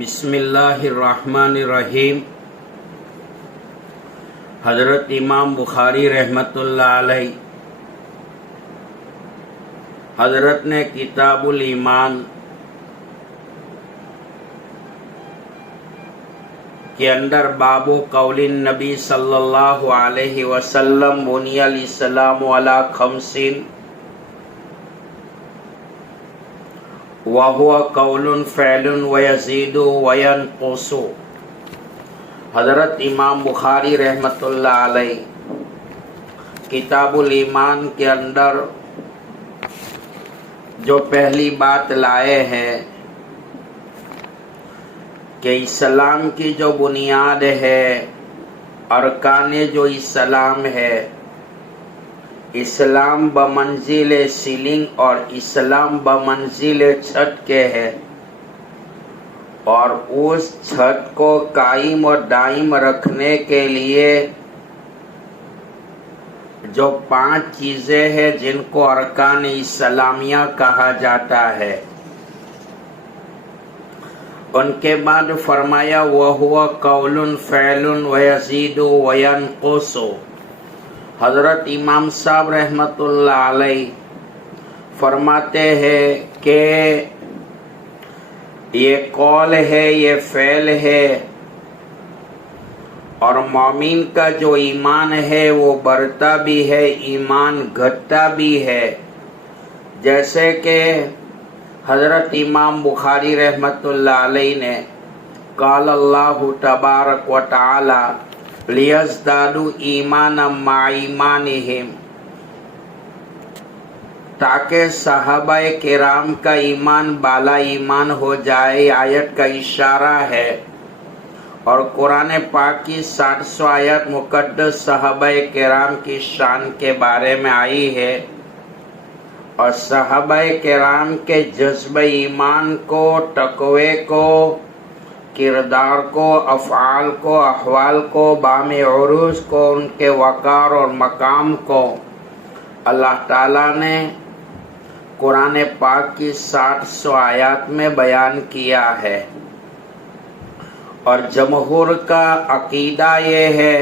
بسم اللہ الرحمن الرحیم۔ حضرت امام بخاری رحمۃ اللہ علیہ حضرت نے کتاب الایمان کے اندر باب قول النبی صلی اللہ علیہ وسلم بنی الاسلام علی خمسین وَهُوَ قَوْلٌ فَعْلٌ وَيَزِيدُ وَيَنْقُصُ۔ حضرت امام بخاری رحمۃ اللہ علیہ کتاب الایمان کے اندر جو پہلی بات لائے ہیں کہ اسلام کی جو بنیاد ہے، ارکان جو اسلام ہے، اسلام بمنزل سیلنگ اور اسلام بمنزل چھت کے ہے، اور اس چھت کو قائم اور دائم رکھنے کے لیے جو 5 چیزیں ہیں جن کو ارکان اسلامیہ کہا جاتا ہے، ان کے بعد فرمایا وَهُوَ قَوْلٌ فَعْلٌ وَيَزِيدُ وَيَنْقُصُ۔ حضرت امام صاحب رحمۃ اللہ علیہ فرماتے ہیں کہ یہ قول ہے، یہ فعل ہے، اور مومن کا جو ایمان ہے وہ بڑھتا بھی ہے، ایمان گھٹتا بھی ہے۔ جیسے کہ حضرت امام بخاری رحمۃ اللہ علیہ نے قال اللہ تبارک و تعالی لیزدادوا ایمانا مع ایمانہم، تاکہ صحابہ کرام کا ایمان بالا ایمان ہو جائے، آیت کا اشارہ ہے۔ اور قرآن پاک کی 700 آیت مقدس صحابہ کرام کی شان کے بارے میں آئی ہے، اور صحابہ کرام کے جذبہ ایمان کو، تقوی کو، کردار کو، افعال کو، احوال کو، بام عروج کو، ان کے وقار اور مقام کو اللہ تعالیٰ نے قرآن پاک کی 700 آیات میں بیان کیا ہے۔ اور جمہور کا عقیدہ یہ ہے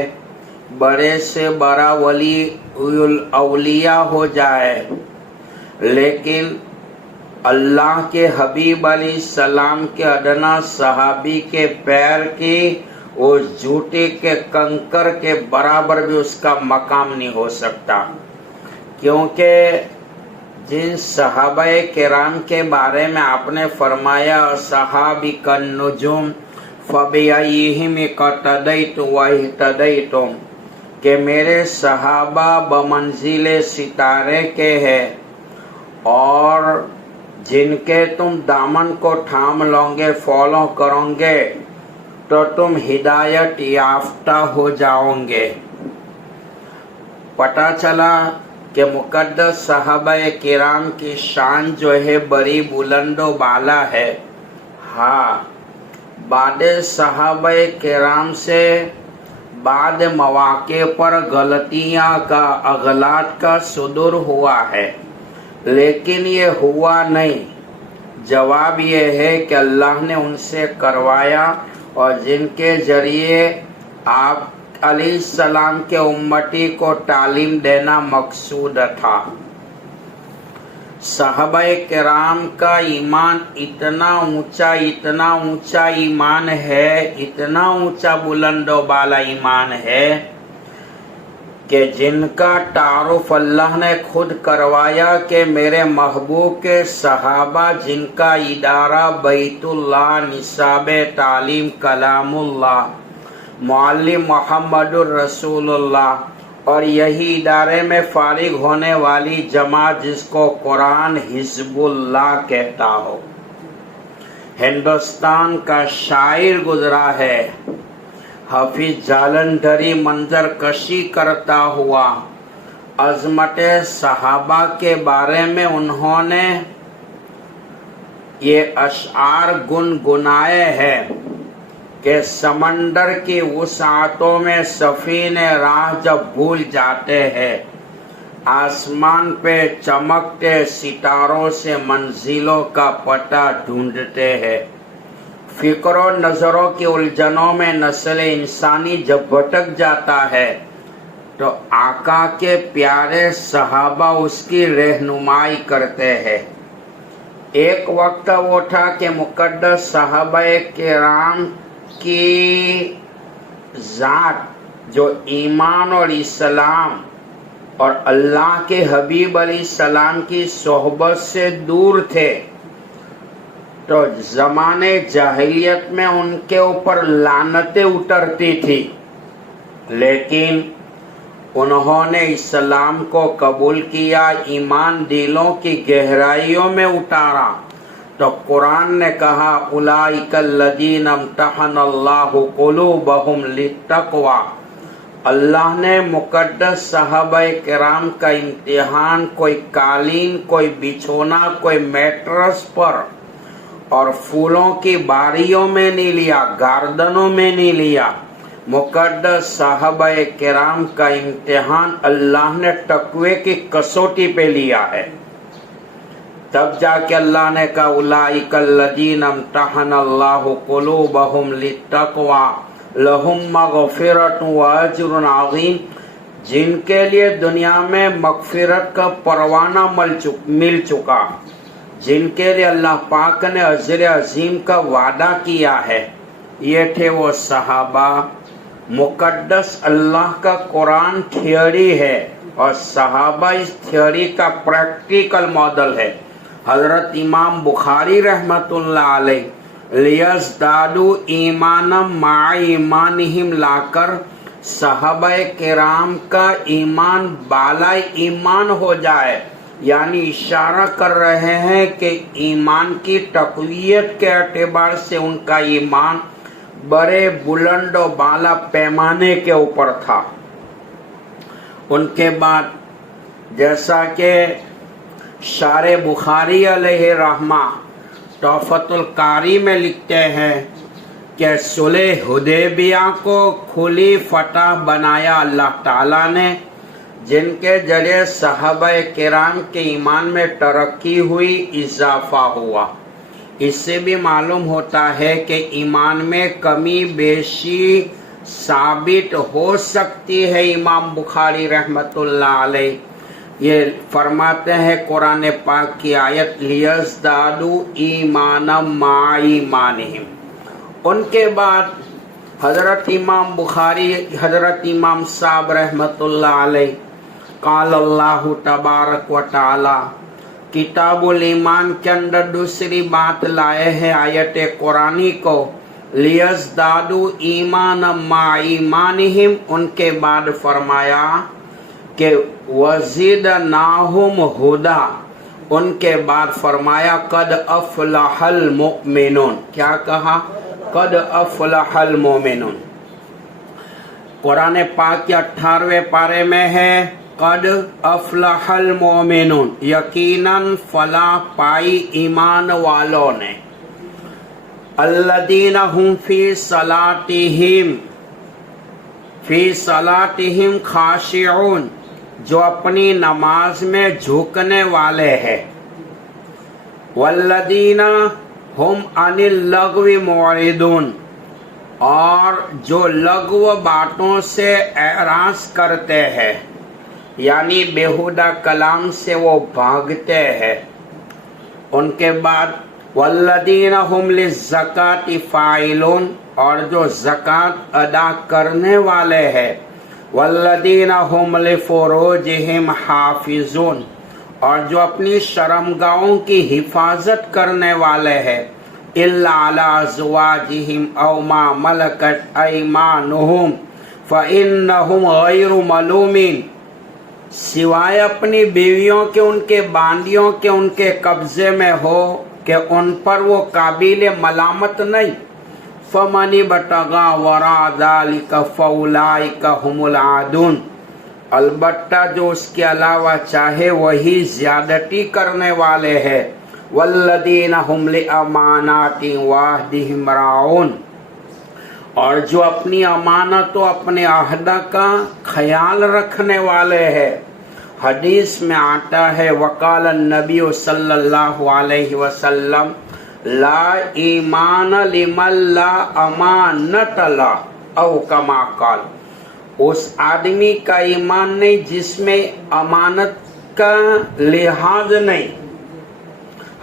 بڑے سے بڑا ولی الاولیاء ہو جائے، لیکن اللہ کے حبیب علیہ السلام کے ادنا صحابی کے پیر کی اس جوتے کے کنکر کے برابر بھی اس کا مقام نہیں ہو سکتا، کیونکہ جن صحابہ کرام کے بارے میں آپ نے فرمایا صحابی کالنجوم فبأیہم اقتدیتم واہتدیتم، کہ میرے صحابہ بمنزل ستارے کے ہیں، اور جن کے تم دامن کو تھام لو گے، فالو کرو گے، تو تم ہدایت یافتہ ہو جاؤ گے۔ پتہ چلا کہ مقدس صحابہ کرام کی شان جو ہے بڑی بلند و بالا ہے۔ ہاں، بعد صحابہ کرام سے بعد مواقع پر غلطیاں کا، اغلاط کا صدور ہوا ہے، لیکن یہ ہوا نہیں۔ جواب یہ ہے کہ اللہ نے ان سے کروایا، اور جن کے ذریعے آپ علیہ السلام کے امتی کو تعلیم دینا مقصود تھا۔ صحابہ کرام کا ایمان اتنا اونچا ایمان ہے، اتنا اونچا بلند و بالا ایمان ہے کہ جن کا تعارف اللہ نے خود کروایا کہ میرے محبوب کے صحابہ جن کا ادارہ بیت اللہ، نصاب تعلیم کلام اللہ، معلم محمد الرسول اللہ، اور یہی ادارے میں فارغ ہونے والی جماعت جس کو قرآن حزب اللہ کہتا ہو۔ ہندوستان کا شاعر گزرا ہے، حافظ جالندھری منظر کشی کرتا ہوا عظمت صحابہ کے بارے میں انہوں نے یہ اشعار گنگنائے ہیں کہ سمندر کی وسعتوں میں سفینے راہ جب بھول جاتے ہیں، آسمان پہ چمکتے ستاروں سے منزلوں کا پتہ ڈھونڈتے ہیں، फिक्र और नजरों की उलझनों में नस्ल इंसानी जब भटक जाता है तो आका के प्यारे सहाबा उसकी रहनुमाई करते हैं। एक वक्त वो था कि मुकद्दस सहाबाए किराम की जात जो ईमान और इस्लाम और अल्लाह के हबीब अलैहिस्सलाम की सोहबत से दूर थे, तो जमाने जाहिलियत में उनके ऊपर लानतें उतरती थी, लेकिन उन्होंने इस्लाम को कबूल किया, ईमान दिलों की गहराइयों में उतारा। तो कुरान ने कहा उलाइकल लजीना इम्तहनल्लाहु कुलूबहुम लित्तक़वा, अल्लाह ने मुकद्दस सहाबाए किराम का इम्तिहान कोई कालीन, कोई बिछोना, कोई मैट्रेस पर और फूलों की बारियों में नहीं लिया, गार्डनों में नहीं लिया। मुकद्दस सहाबाए किराम का इम्तिहान अल्लाह ने तकवे की कसौटी पे लिया है। तब जाके अल्लाह ने कहा उलाइकल लजीना इम्तहनल्लाहु कुलूबहुम लित्तक़वा लहुम मग़फ़िरतुन व अज्रुन अज़ीम, जिनके लिए दुनिया में मग़फ़िरत का परवाना मिल चुका, जिनके लिए अल्लाह पाक ने अजर अजीम का वादा किया है। ये थे वो सहाबा। मुकद्दस अल्लाह का कुरान थियोरी है और सहाबा इस थियोरी का प्रैक्टिकल मॉडल है। हजरत इमाम बुखारी रहमतुल्लाह अलैह लियज़दादु ईमानम मा ईमानिहिम लाकर सहाबाए किराम का ईमान बाला ईमान हो जाए, यानी इशारा कर रहे हैं कि ईमान की तक़वियत के एतबार से उनका ईमान बड़े बुलंद और बाला पैमाने के ऊपर था। उनके बाद जैसा कि शारे बुखारी अलैहि रहमा तोहफ़तुल कारी में लिखते हैं कि सुलह हुदैबिया को खुली फतह बनाया अल्लाह ताला ने, जिनके जरिए सहाबाए किराम के ईमान में तरक्की हुई, इजाफा हुआ। इससे भी मालूम होता है कि ईमान में कमी बेशी साबित हो सकती है। इमाम बुखारी रहमतुल्लाह अलैह ये फरमाते हैं कुरान पाक की आयत लियज़दादु ईमानम मा ईमानिहिम। उनके बाद हजरत इमाम बुखारी हजरत इमाम साहब रहमतुल्लाह अलैह क़ाल अल्लाहु तबारक व तआला किताबुल ईमान के अंदर दूसरी बात लाए हैं आयत कुरानी को लियज़दादु ईमानम मा ईमानिहिम। उनके बाद फरमाया कि वज़िदनाहुम हुदा। उनके बाद फरमाया कद अफ़लहल मुमिनून। क्या कहा? कद अफ़लहल मुमिनून। कुरान पाक के 18वें पारे में है कद अफ़लहल मुमिनून, यकीनन फलाह पाई ईमान वालों ने। अल्लदीना हुम फी सलातिहिम खाशिऊन, जो अपनी नमाज में झुकने वाले हैं। वल्लदीना हुम अनिल लग़वी मुअरिदून, और जो लग़व बातों से एराज़ करते हैं, यानी बेहुदा कलाम से वो भागते हैं। उनके बाद वल्लदीना हुम लिज़्ज़काति फ़ाइलून, और जो ज़कात अदा करने वाले हैं। वल्लदीना हुम लिफ़ुरूजिहिम हाफ़िज़ून, और जो अपनी शर्मगाहों की हिफाजत करने वाले हैं। इल्ला अला अज़वाजिहिम औ मा मलकत अयमानुहुम फ़इन्नहुम गैरु मलूमीन, सिवाय अपनी बीवियों के, उनके बांदियों के उनके कब्जे में हो कि उन पर वो काबिल मलामत नहीं। फ़मनी बतगा वरा ज़ालिका फ़उलाइका हुमुल आदून, अलबत्ता जो उसके अलावा चाहे वही ज्यादती करने वाले हैं। वल्लदीना हुम लिअमानाति वाहदिहिम राऊन, और जो अपनी अमानत और अपने अहद का ख्याल रखने वाले हैं। हदीस में आता है वकाल नबी सल्लल्लाहु अलैहि वसल्लम ला ईमान लिमन ला अमानत ला औ कमा काल, उस आदमी का ईमान नहीं जिसमें अमानत का लिहाज नहीं।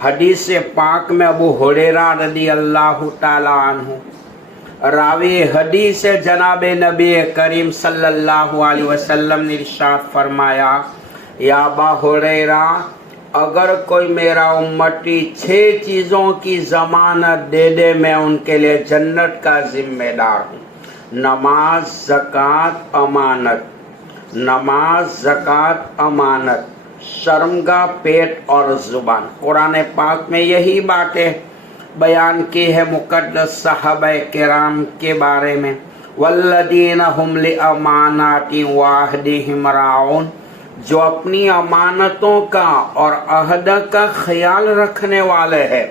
हदीस पाक में अबू हुरैरा रदी अल्लाह ताला अन्हु रावी हदीस जनाब नबी करीम सल्लल्लाहु अलैहि वसल्लम ने इरशाद फरमाया, या अबा हुरैरा, अगर कोई मेरा उम्मती 6 चीज़ों की ज़मानत दे दे, मैं उनके लिए जन्नत का जिम्मेदार हूँ। नमाज, ज़कात, अमानत। नमाज, ज़कात, अमानत, शर्मगाह, पेट और ज़ुबान। कुरान पाक में यही बातें बयान की है मुक़द्दस सहाबाए किराम के बारे में। वल्लदीना हुम लिअमानाति व अहदिहिम राऊन, जो अपनी अमानतों का और अहद का ख्याल रखने वाले हैं।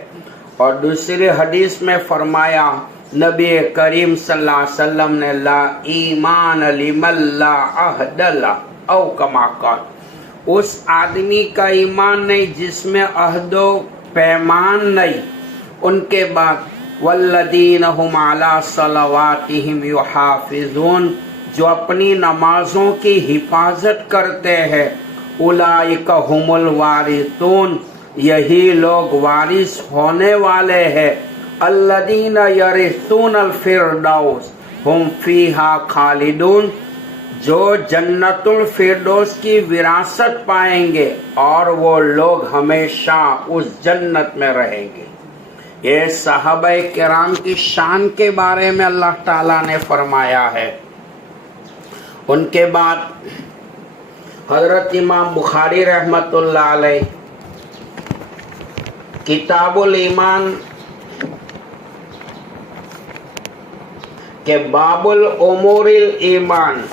और दूसरी हदीस में फरमाया नबी करीम सल्लल्लाहु अलैहि वसल्लम ने, ला ईमान लिमन ला अहद ला औ कमा काल, उस आदमी का ईमान नहीं जिसमें अहदो पैमान नहीं। उनके बाद वल्लदीन हुम अला सलवातिहिम युहाफिजून, जो अपनी नमाजों की हिफाजत करते हैं। उलाइका हुमुल वारिसून, यही लोग वारिस होने वाले हैं। अल्लदीना यरिसूनल फिरदौस हुम फीहा खालिदून, जो जन्नतुल फिरदौस की विरासत पाएंगे और वो लोग हमेशा उस जन्नत में रहेंगे। ये सहाबाए किराम की शान के बारे में अल्लाह ताला ने फरमाया है। उनके बाद हजरत इमाम बुखारी रहमतुल्लाह अलैह किताबुल ईमान के बाबुल उमूरिल ईमान,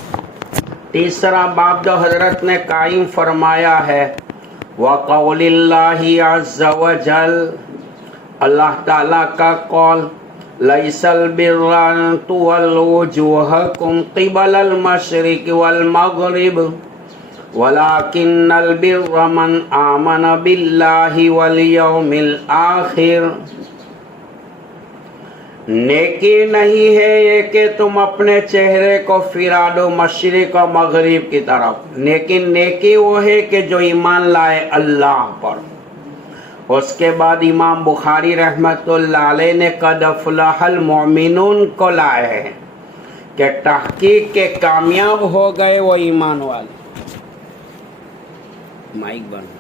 तीसरा बाब जो हजरत ने कायम फरमाया है, व कौलिल्लाहि अज़्ज़ा व जल, अल्लाह ताला का कौल, लैसल बिर्रा अन तुवल्लू वुजूहकुम क़िबलल मशरिक़ वल मग़रिब वलाकिन्नल बिर्रा मन आमन बिल्लाहि वल यौमिल आखिर। नेकी नहीं है ये कि तुम अपने चेहरे को फिरा दो मशरिक़ और मग़रिब की तरफ, लेकिन नेकी वो है कि जो ईमान लाए अल्लाह पर। उसके बाद इमाम बुखारी रहमतुल्लाह अलैह ने क़द अफ़लहल मुमिनून को लाए हैं कि तहक़ीक़ के कामयाब हो गए वो ईमान वाले। माइक बंद।